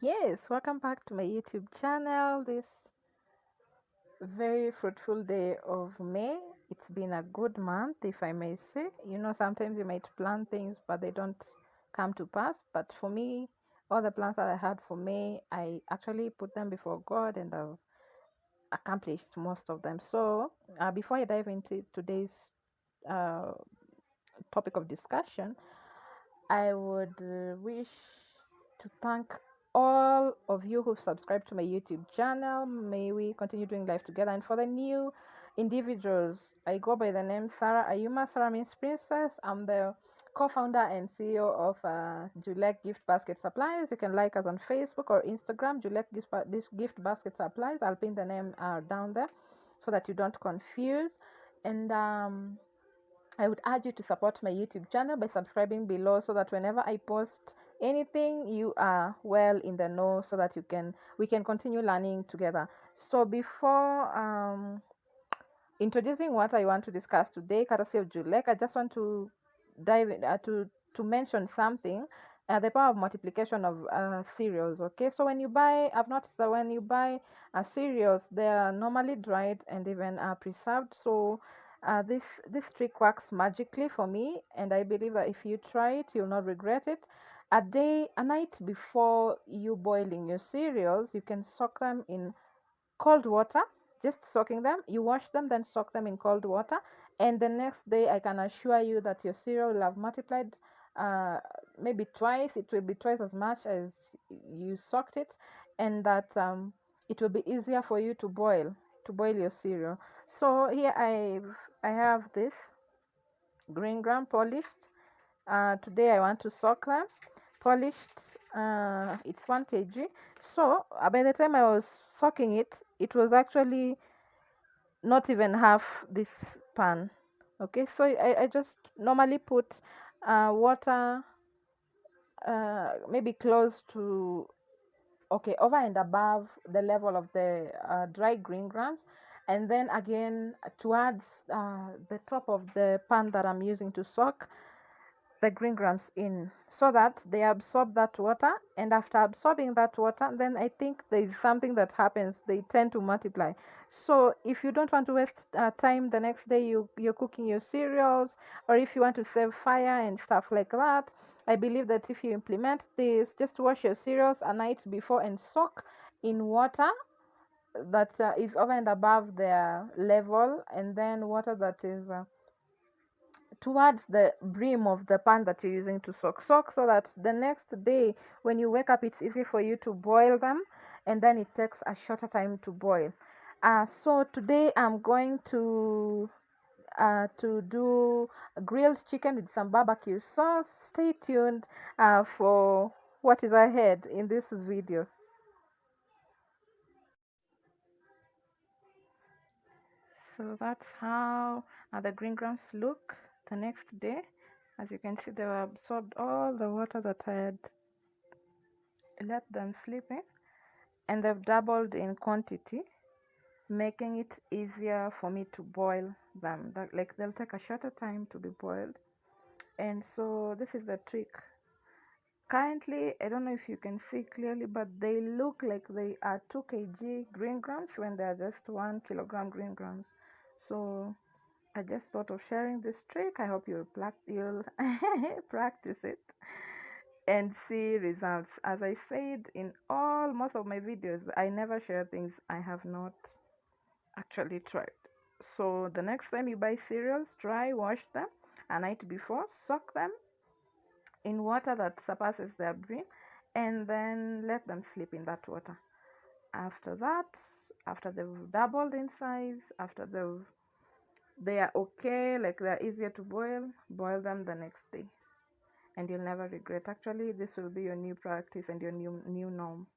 Yes, welcome back to my YouTube channel. This very fruitful day of May. It's been a good month, if I may say. Sometimes you might plan things, but they don't come to pass. But for me, all the plans that I had for May, I actually put them before God and I've accomplished most of them. So, before I dive into today's uh, topic of discussion, I would wish to thank all of you who've subscribed to my YouTube channel. May we continue doing life together. And for the new individuals, I go by the name Sarah Ayuma. Sarah means princess. I'm the co-founder and CEO of Julek Gift Basket Supplies. You can like us on Facebook or Instagram, Gift Basket Supplies. I'll pin the name down there so that you don't confuse. And I would urge you to support my YouTube channel by subscribing below so that whenever I post anything, you are well in the know so that we can continue learning together. So before introducing what I want to discuss today, courtesy of Julek, I just want to dive in, to mention something. The power of multiplication of cereals. Okay, so I've noticed that when you buy cereals, they are normally dried and even preserved. So this trick works magically for me, and I believe that if you try it, you'll not regret it. A night before you boiling your cereals, you can soak them in cold water, just soaking them. You wash them, then soak them in cold water, and the next day I can assure you that your cereal will have multiplied uh, maybe twice. It will be twice as much as you soaked it, and that it will be easier for you to boil your cereal. So here I have this green gram polished. Today I want to soak them polished. It's 1 kg. So by the time I was soaking it, it was actually not even half this pan. Okay, so I just normally put water maybe close to, okay, over and above the level of the dry green grams, and then again towards the top of the pan that I'm using to soak the green grams in, so that they absorb that water. And after absorbing that water, then I think there is something that happens. They tend to multiply. So if you don't want to waste time the next day you're cooking your cereals, or if you want to save fire and stuff like that, I believe that if you implement this, just wash your cereals a night before and soak in water that is over and above their level, and then water that is towards the brim of the pan that you're using to soak, so that the next day when you wake up, it's easy for you to boil them, and then it takes a shorter time to boil. So today I'm going to do a grilled chicken with some barbecue sauce. Stay tuned for what is ahead in this video. So that's how the green grams look the next day. As you can see, they have absorbed all the water that I had let them sleep in, and they've doubled in quantity, making it easier for me to boil them. Like, they'll take a shorter time to be boiled. And so this is the trick. Currently, I don't know if you can see clearly, but they look like they are 2 kg green grams when they are just 1 kilogram green grams. So I just thought of sharing this trick. I hope you'll practice it and see results. As I said in most of my videos, I never share things I have not actually tried. So the next time you buy cereals, try wash them a night before, soak them in water that surpasses their brim, and then let them sleep in that water. After that, after they've doubled in size, after they are okay, like they're easier to boil them the next day, and you'll never regret. Actually, this will be your new practice and your new norm.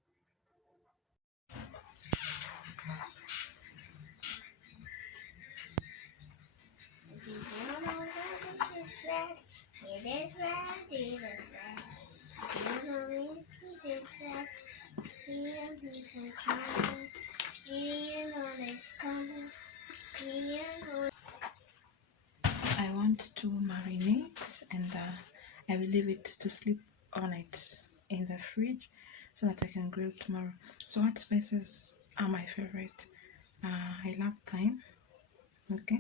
I want to marinate, and I will leave it to sleep on it in the fridge so that I can grill tomorrow. So what spices are my favorite? I love thyme, okay,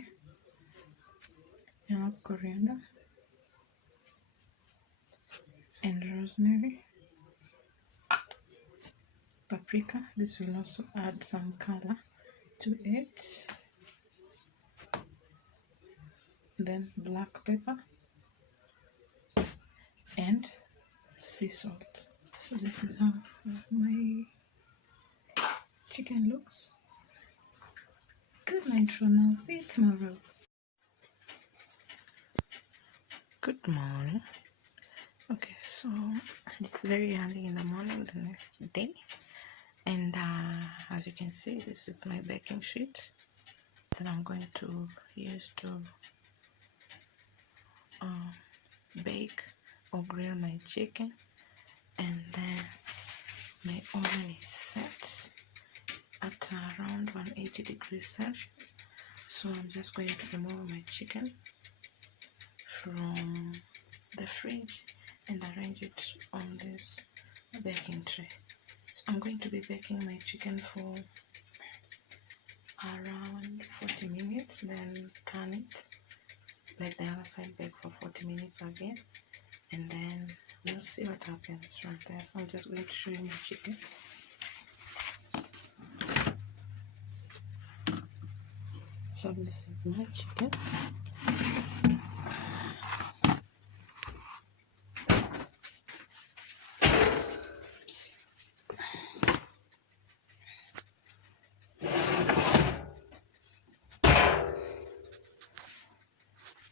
I love coriander and rosemary, paprika. This will also add some color to it. Then black pepper and sea salt. So this is how my chicken looks. Good night for now. See you tomorrow. Good morning. Okay, so it's very early in the morning the next day, and as you can see, this is my baking sheet that I'm going to use to bake or grill my chicken. And then my oven is set at around 180 degrees Celsius. So I'm just going to remove my chicken from the fridge and arrange it on this baking tray. So I'm going to be baking my chicken for around 40 minutes, then turn it, let the other side bake for 40 minutes again, and then we'll see what happens from there. So I'm just going to show you my chicken. So this is my chicken.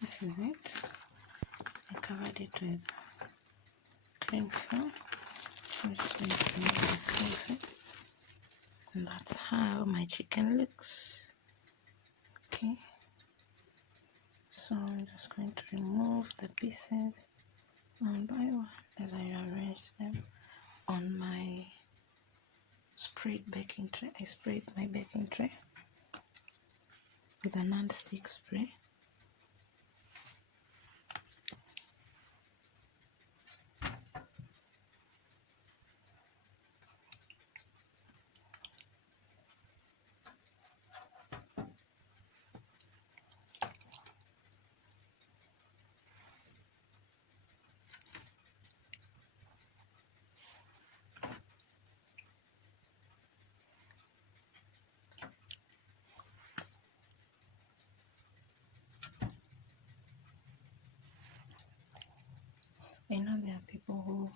This is it. I covered it with cling film. I'm just going to remove the cling film. And that's how my chicken looks. Okay. So I'm just going to remove the pieces one by one as I arrange them on my sprayed baking tray. I sprayed my baking tray with a non-stick spray. I know there are people who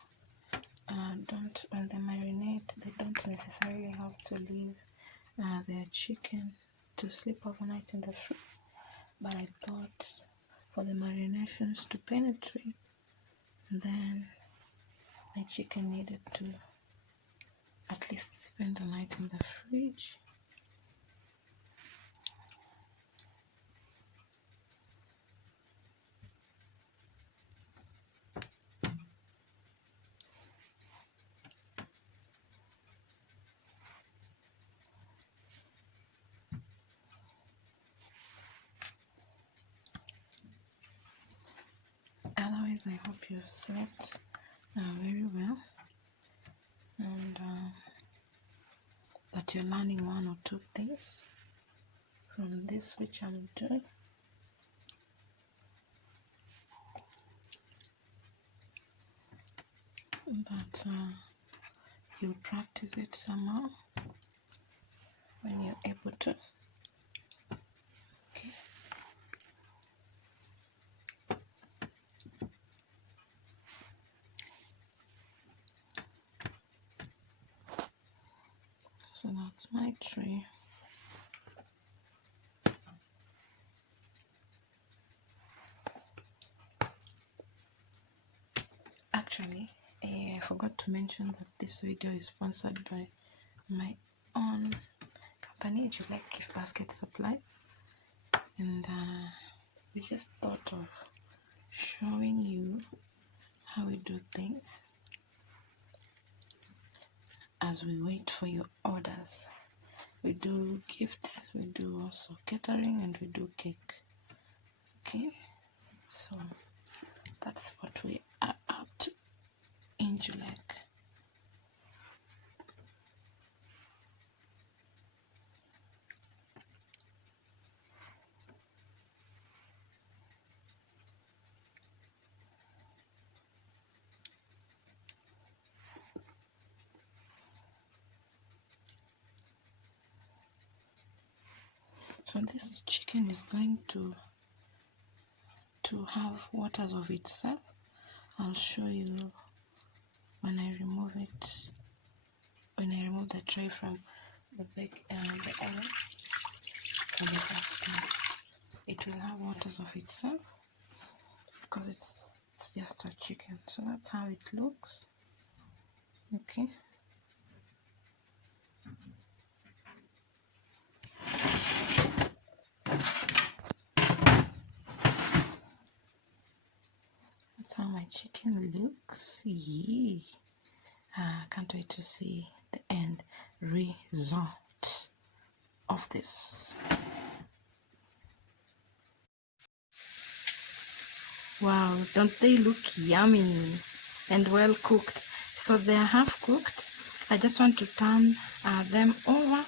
don't, when they marinate, they don't necessarily have to leave their chicken to sleep overnight in the fridge. But I thought for the marinations to penetrate, then my chicken needed to at least spend the night in the fridge. Otherwise, I hope you slept very well, and that you're learning one or two things from this which I'm doing. That you'll practice it somehow when you're able to. Okay. So that's my tray. Actually, I forgot to mention that this video is sponsored by my own company, Julek Gift Basket Supplies, and we just thought of showing you how we do things as we wait for your orders. We do gifts, we do also catering, and we do cake. Okay, so that's what we are up to in Julek. So this chicken is going to have waters of itself. I'll show you when I remove it, when I remove the tray from the oven for the first time. It will have waters of itself because it's just a chicken. So that's how it looks. Okay. That's how my chicken looks. Yee. Can't wait to see the end result of this. Wow, don't they look yummy and well cooked? So they are half cooked. I just want to turn them over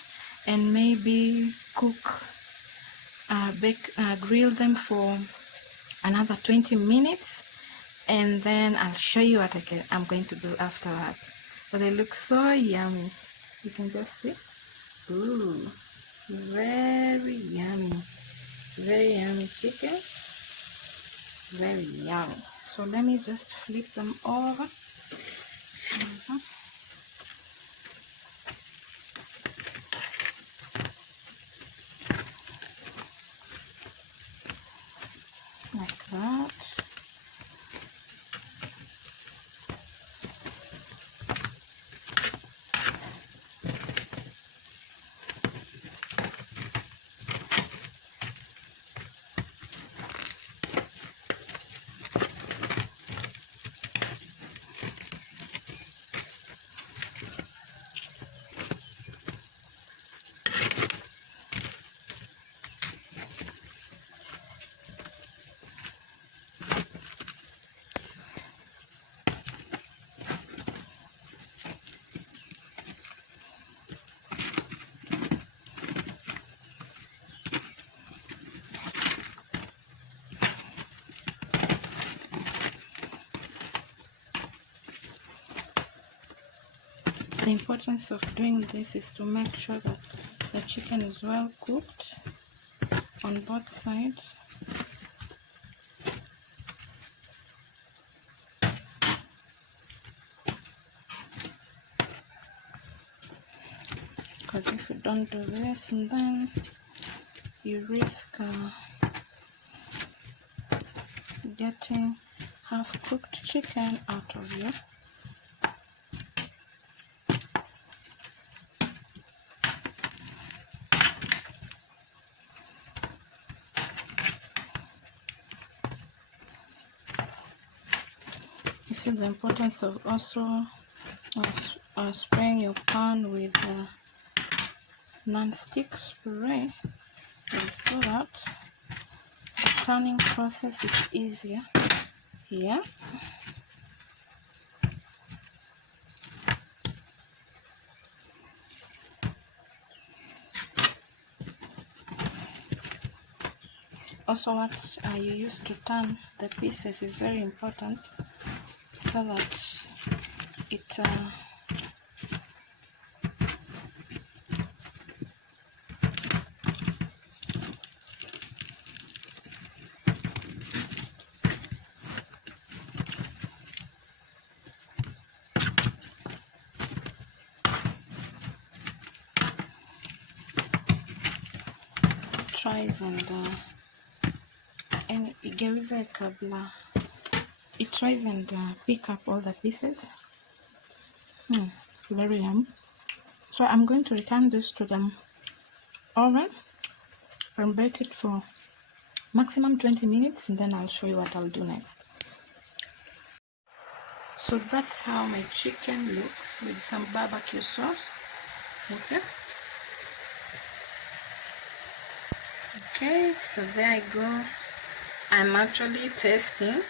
and maybe grill them for another 20 minutes, and then I'll show you what I'm going to do after that. But they look so yummy. You can just see. Ooh, very yummy. Very yummy chicken. Very yummy. So let me just flip them over. Like that. The importance of doing this is to make sure that the chicken is well cooked on both sides. Because if you don't do this, and then you risk getting half-cooked chicken out of you. You see the importance of also spraying your pan with non-stick spray, so that the turning process is easier here. Also, what you use to turn the pieces is very important, so that it tries and igeuze kabla. It tries and pick up all the pieces. Very yummy. So I'm going to return this to the oven and bake it for maximum 20 minutes, and then I'll show you what I'll do next. So that's how my chicken looks with some barbecue sauce. Okay, so there I go. I'm actually testing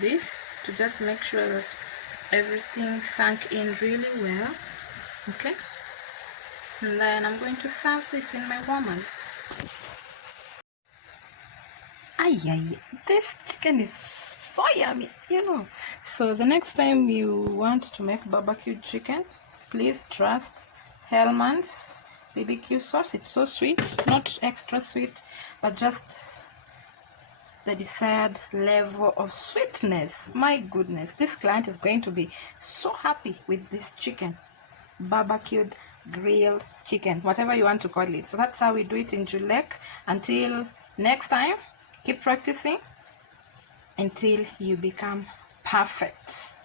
this to just make sure that everything sank in really well. Okay, and then I'm going to serve this in my warmers. This chicken is so yummy, So the next time you want to make barbecue chicken, please trust Hellmann's BBQ sauce. It's so sweet, not extra sweet, but just the desired level of sweetness. My goodness, this client is going to be so happy with this chicken, barbecued grilled chicken, whatever you want to call it. So that's how we do it in Julek. Until next time, keep practicing until you become perfect.